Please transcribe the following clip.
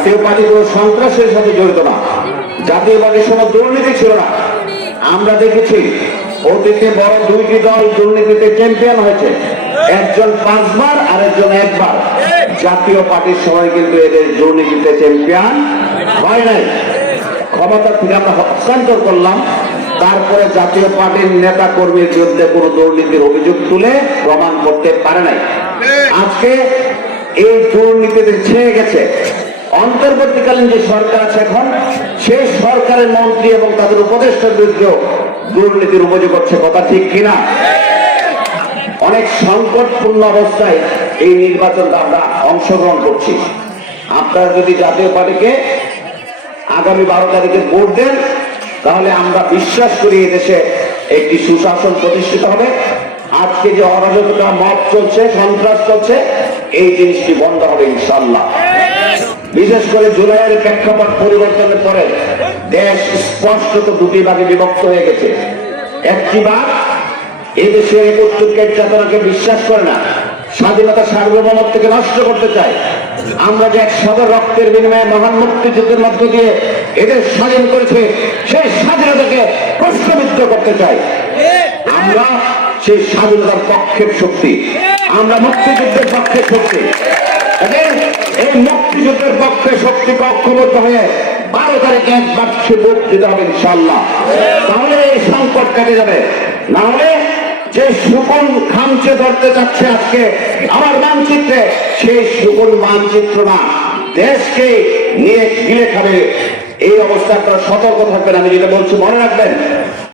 জাতীয় পার্টি কোনো সন্ত্রাসের সাথে জড়িত না, জাতীয় পার্টির সময় দুর্নীতি ছিল না। আমরা দেখেছি অতীতে বড় দুইটি দল দুর্নীতিতে চ্যাম্পিয়ন হয়েছে, একজন 5 বার আর একজন 1 বার। জাতীয় পার্টির সময় কিন্তু এদের দুর্নীতিতে চ্যাম্পিয়ন হয় নাই। ক্ষমতা থেকে আমরা হস্তান্তর করলাম, তারপরে জাতীয় পার্টির নেতা কর্মীর বিরুদ্ধে কোন দুর্নীতির অভিযোগ তুলে প্রমাণ করতে পারে নাই। আজকে এই দুর্নীতিতে ছেয়ে গেছে। অন্তর্বর্তীকালীন যে সরকার আছে এখন, সেই সরকারের মন্ত্রী এবং তাদের উপদেষ্টার বিরুদ্ধে দুর্নীতির অভিযোগ করছে, কথা ঠিক কিনা? অনেক সংকটপূর্ণ অবস্থায় এই নির্বাচনটা আমরা অংশগ্রহণ করছি। আপনারা যদি জাতীয় পার্টিকে আগামী 12 তারিখে ভোট দেন, তাহলে আমরা বিশ্বাস করি এদেশে একটি সুশাসন প্রতিষ্ঠিত হবে। আজকে যে অরাজকতা, মব চলছে, সন্ত্রাস চলছে, এই জিনিসটি বন্ধ হবে ইনশাআল্লাহ। বিশেষ করে জুলাইয়ের প্রেক্ষাপট পরিবর্তনের পরে দেশ স্পষ্টত দুটি ভাগে বিভক্ত হয়ে গেছে। একটি ভাগ এদেশের একত্রিকের চেতনাকে বিশ্বাস করে না, স্বাধীনতা সার্বভৌমত্বকে নষ্ট করতে চায়। আমরা যে একসাথে রক্তের বিনিময়ে মহান মুক্তিযুদ্ধের মধ্য দিয়ে এদের স্বাধীন করেছে, সেই স্বাধীনতাকে প্রশ্নবিদ্ধ করতে চাই। আমরা সেই স্বাধীনতার পক্ষের শক্তি, আমরা মুক্তিযুদ্ধের পক্ষের শক্তি। এই মুক্তিযুদ্ধের পক্ষে শক্তিকে ঐক্যবদ্ধ হয়ে 12 তারিখে এক বাক্সে ভোট দিতে হবে ইনশাআল্লাহ। তাহলে এই সংকট কেটে যাবে। না হলে যে সুকোণ খামচে ধরতে চাচ্ছে আজকে আমার মানচিত্রে, সেই সুকোণ মানচিত্র না, দেশকে নিয়ে গিলে খাবে। এই অবস্থা আপনারা সতর্ক থাকবেন। আমি যেটা বলছি মনে রাখবেন।